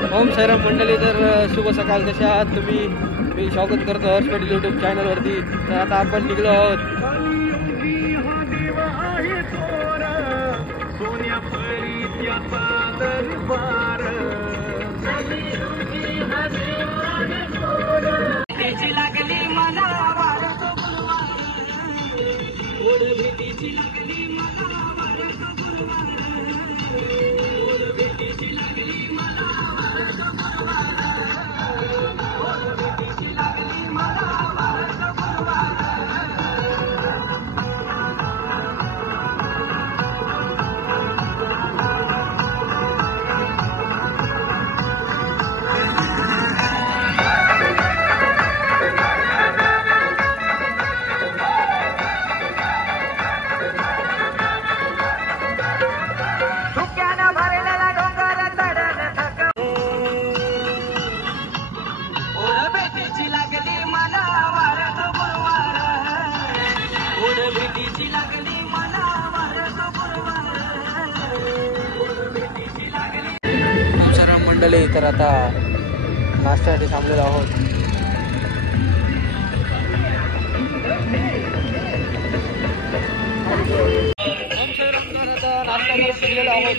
ओम साईराम मंडळी, तर शुभ सकाळ. कशा आहात तुम्ही? मी स्वागत करतो हर्ष पाटील यूट्यूब चॅनलवरती. तर आता आपण निघलो आहोत. मंडळी, तर आता नाश्त्यासाठी थांबलेलो आहोत. आता नाश्ता करत निघलेलो आहोत.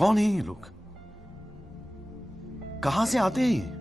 कौन है ये लोग? कहां से आते हैं?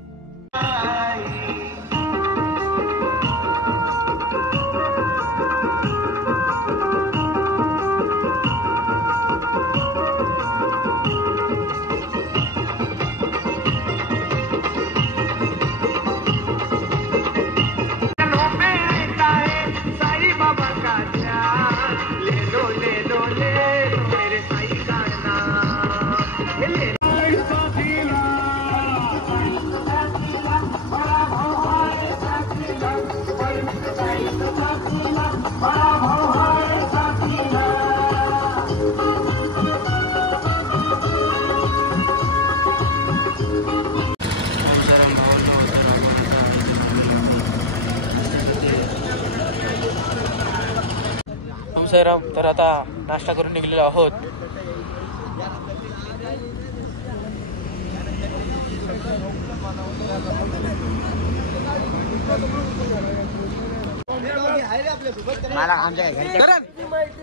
साईराम, तर आता नाश्ता करून निघलेलो आहोत.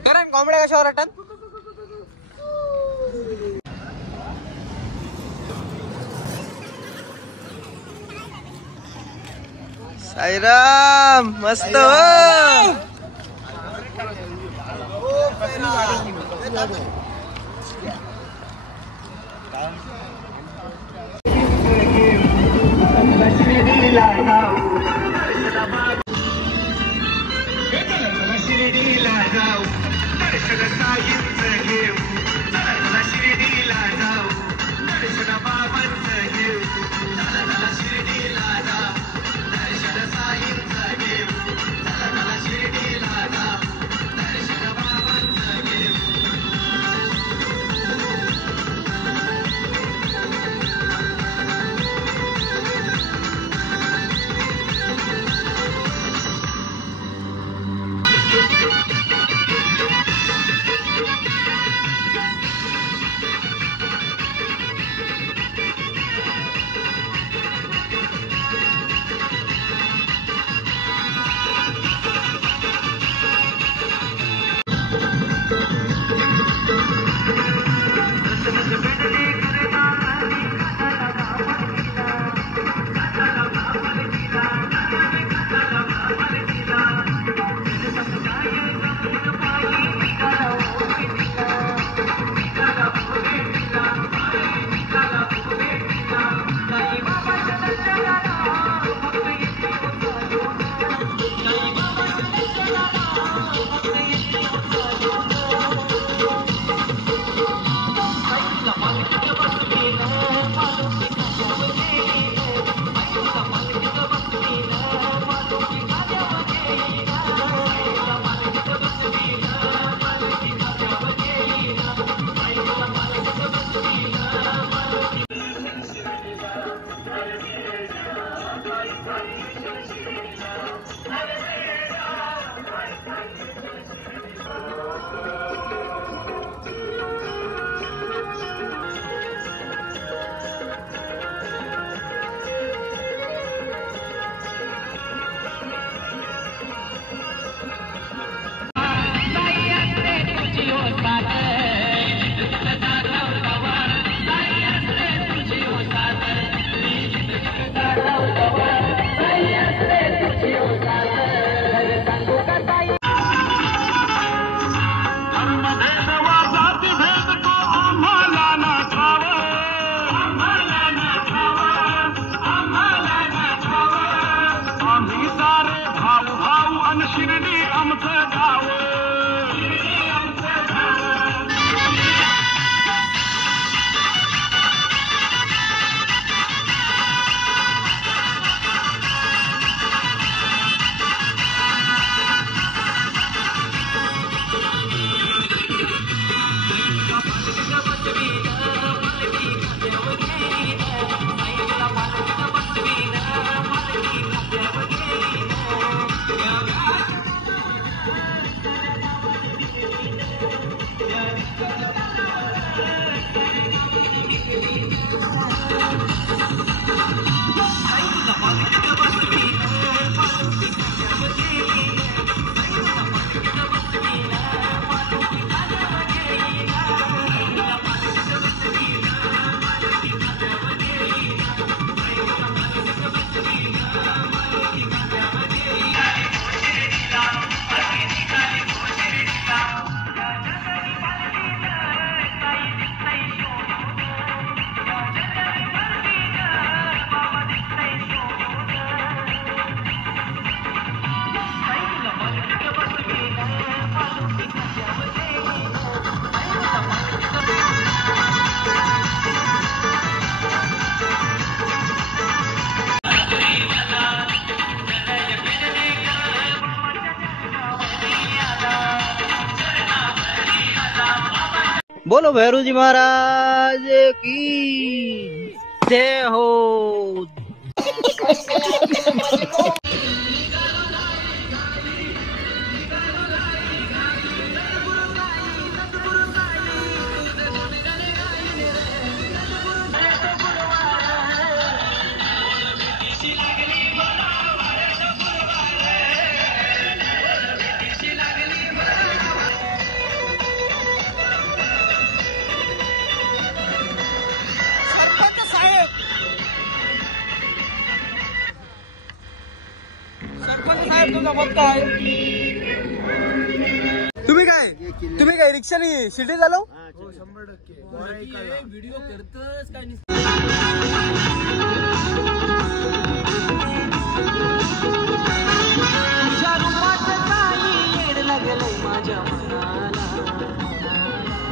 करण कोंबड्या कशावर वाटतात? साईराम मस्त. बोलो भैरू जी महाराज की जय हो। तुम्ही काय रिक्षाने शिर्डी झालो? 100% व्हिडिओ करतच काय नाही। तुझ्या रूपाचं काही येड लागलंय माझ्या मनाला,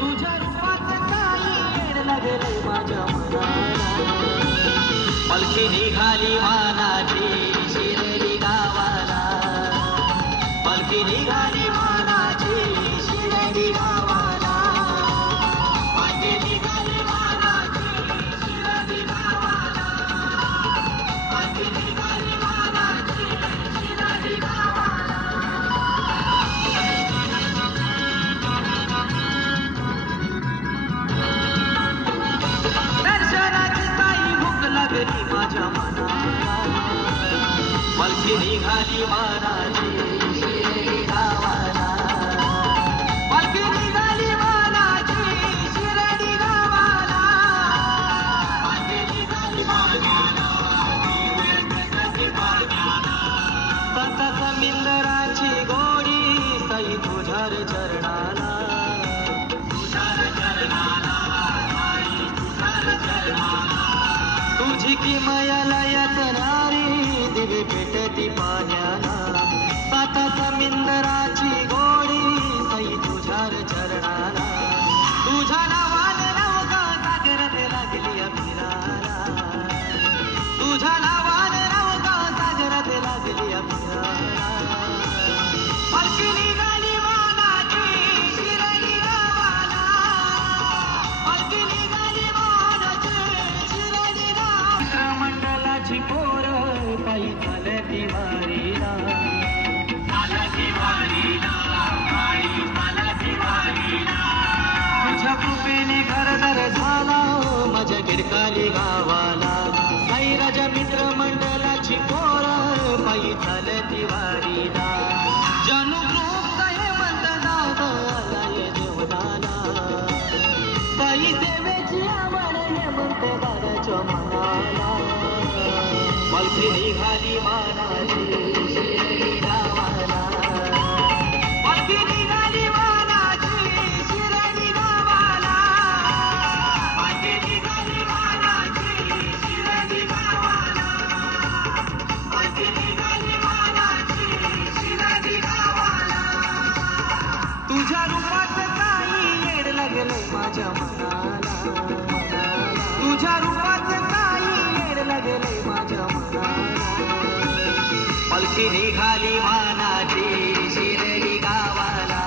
तुझ्या रूपाचं काही येड लागलंय माझ्या मनाला। पलकी निघाली मानाची शिर्डी गावाला, पलकी निघाली मानाची शिर्डी गावाला, पलकी निघाली मानाची शिर्डी गावाला, पलकी निघाली मानाची शिर्डी गावाला। दर्शनाची काही भूक लागली माझ्या मनाला, पलकी निघाली मानाची शिर्डी गावाला, पलकी निघाली मानाची शिर्डी गावाला, तुझी किमयालयात नारी दिवे पेटती पाण्याला साता समिंदराची गोडी सई तुझ्यार चरणाला तुझ्या नावाने नौका सागरात लागली अभिराला तुझ्या नावाने नौका सागरात लागली अभिराला पालखी निघाली वानाची शिरली गावाला पालखी निघाली वानाची शिरली गावाला मंडलाची पोर पायी चालती वारीला तुझ्या कृपेने घरदार झाला माझ्या गिरकाली गावाला साईराज मित्र मंडलाची पोर पायी चालती वारीला जणू कृपय मंद नाद आलाय जीवनाला साई सेवेची आवड हेमंत दादाच्या मनाला पालखी निघाली मानाची शिरली गावाला पालखी निघाली मानाची शिरली गावाला पालखी निघाली मानाची शिरली गावाला पालखी निघाली मानाची शिरली गावाला तुझ्या रूपात काही येड लागलंय माझ्या मनाला तुझ्या रूपात काही येड लागलंय माझ्या मनाला पालखी निघाली मानाची शिरली गावाला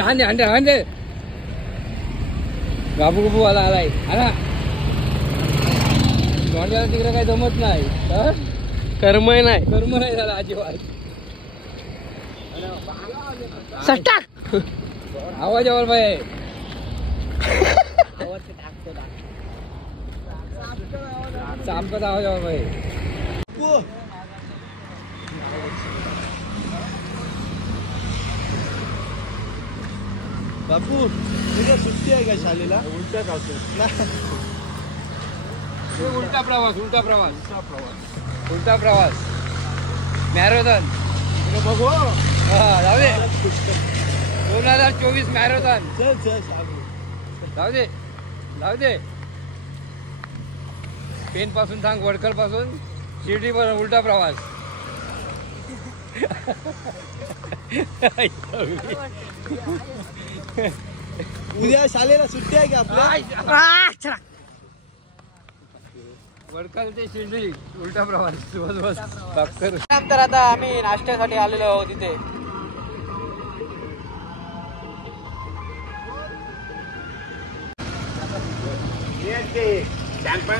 हांडे गाबू गुबू आलाय आला तोंडाला तिकडे काही जमत नाही कर्म नाही झाला अजिबात आवाज आवाज बाय चापकत आवाज आवाज बाय बापू तुझ्या सुट्टी आहे का शाळेला उलट्या काढतो उलटा प्रवास मॅरेथॉन बघू जाऊ दे 2024 मॅरेथॉन जाऊ दे पेन पासून सांग वडकर पासून शिर्डी पर्यंत उलटा प्रवास उद्या शाळेला सुट्टी आहे का आपल्या वडकर ते शिर्डी उलटा प्रवास तर आता आम्ही नाश्त्यासाठी आलेलो आहोत तिथे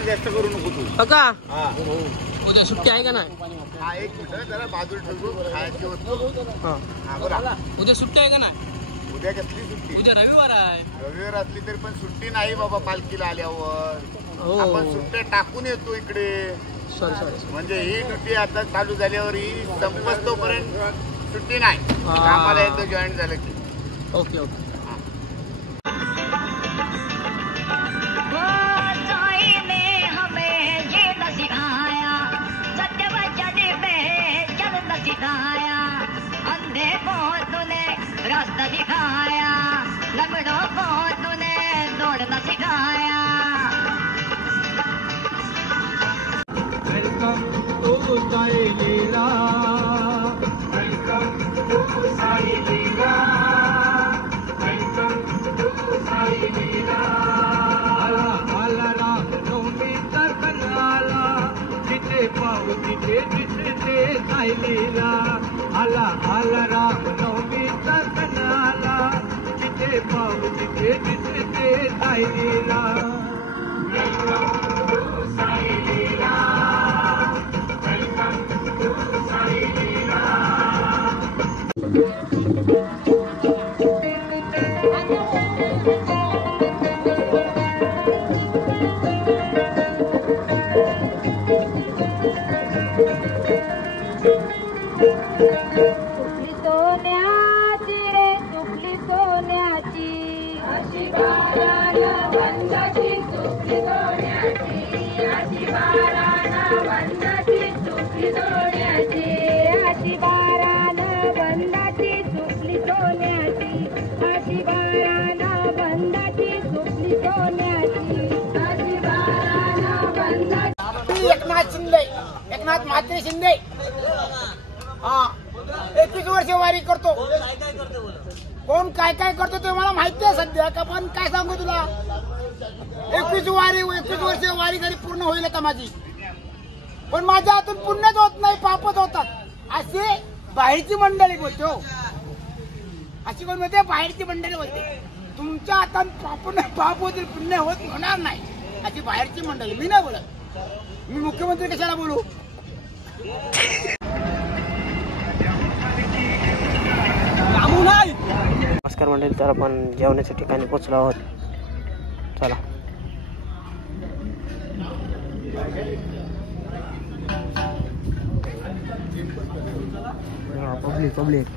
जास्त करू नको तू का उद्या सुट्टी आहे का नाही एक मिनिट जरा बाजूला ठेवतो खायची वस्तू उद्या सुट्टी आहे का नाही उद्या कसली सुट्टी उद्या रविवार आहे रविवार असली तरी पण सुट्टी नाही बाबा पालखीला आल्यावर आपण सुट्ट्या टाकून येतो इकडे म्हणजे ही ड्युटी आता चालू झाल्यावर ही संपत तोपर्यंत सुट्टी नाही कामाला येतो जॉईन झालं की ओके अंधे को तूने रास्ता दिखाया लंगड़ों को तूने दौड़ना सिखाया welcome to Sai Leela welcome to Sai Leela welcome to Sai Leela आला आला राम नवमी दर्शन आला जिथे पाहू तिथे साई लीला आला आला राम नवमी दर्शन आला जिथे पाहू तिथे साई लीला साई लीला अशी बारान बंदाची सुटली सोन्याची अशी बारान बंदाची सुटली सोन्याची अशी बारान बंदाची सुटली सोन्याची अशी बारान बंदाची एकनाथ म्हात्रे शिंदे 21 वर्ष वारी करतो. कोण काय काय करतो ते मला माहिती आहे सध्या का, पण काय सांगू तुला. 21 वर्ष वारी जरी पूर्ण होईल आता माझी, पण माझ्या हातून पुण्यच होत नाही, पापच होतात. असे बाहेरची मंडळी बोलते हो, अशी कोण म्हणते बाहेरची मंडळी बोलते. तुमच्या हातात पाप होतील, पुण्य होणार नाही अशी बाहेरची मंडळी. मी नाही बोलत. मी मुख्यमंत्री कशाला बोलू. नमस्कार मंडळी, तर आपण जेवणाच्या ठिकाणी पोहोचलो आहोत. चला. पब्लिक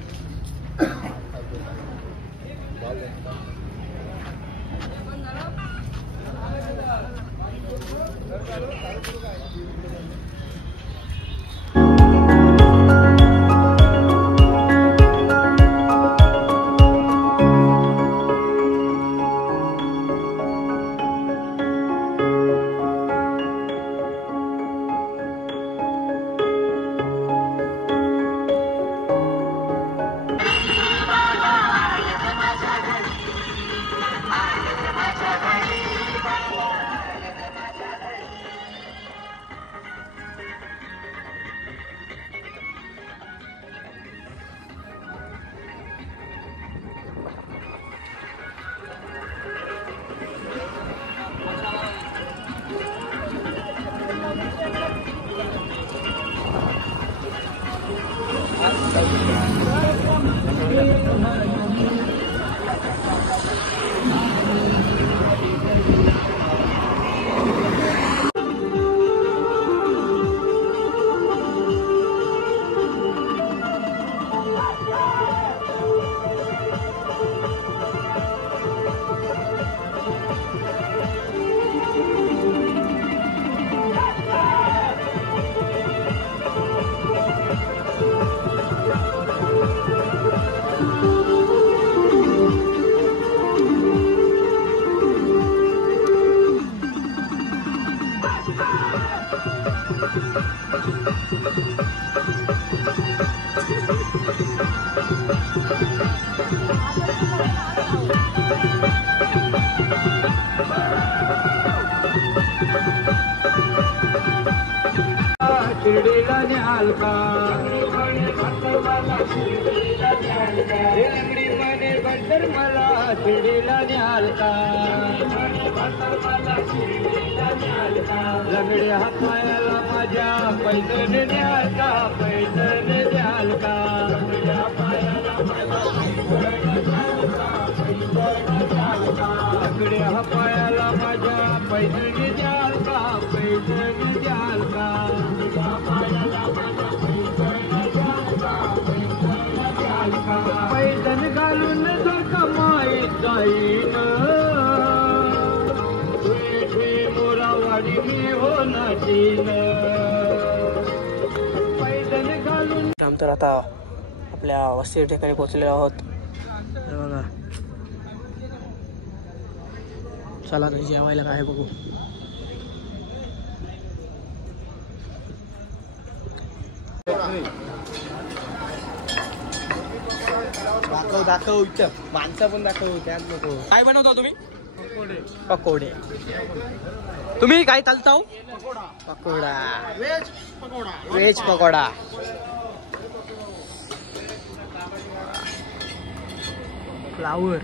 शिर्डीला न्याल का लंगडी मने बंदर मला शिर्डीला न्याल का लंगडी हाताला माझ्या पैदल न्याल का पैदल न्याल का लंगडी हाताला माझ्या पैदल न्याल का पैदल न्याल का पैदल घालून जर कमाईत जाईन मोरावाडी मी होणार पैदल घालून. तर आता आपल्या वस्ती ठिकाणी पोहोचलेलो आहोत. हे बघा, चला तर जेवायला काय बघू. दाखव इथं माणसं पण दाखव. त्यात नको. काय बनवता तुम्ही? पकोडे. तुम्ही काय चालता? पकोडा. व्हेज पकोडा. फ्लावर.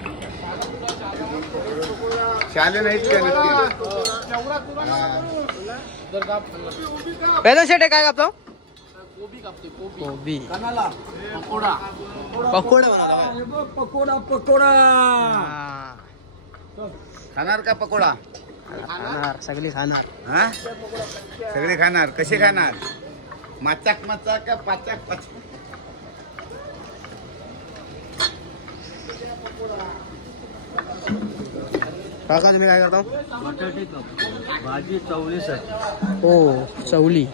शाले नाहीत का पहिला सेट आहे काय कापतो? कोबी. पकोडा पकोडा. खाणार का पकोडा? खाणार, सगळी खाणार. हा, सगळे खाणार. कसे खाणार? माचाक माचाक का पाचाक पाचाक? काका तुम्ही काय करता? बटाटे भाजी चवली सर. हो चवली.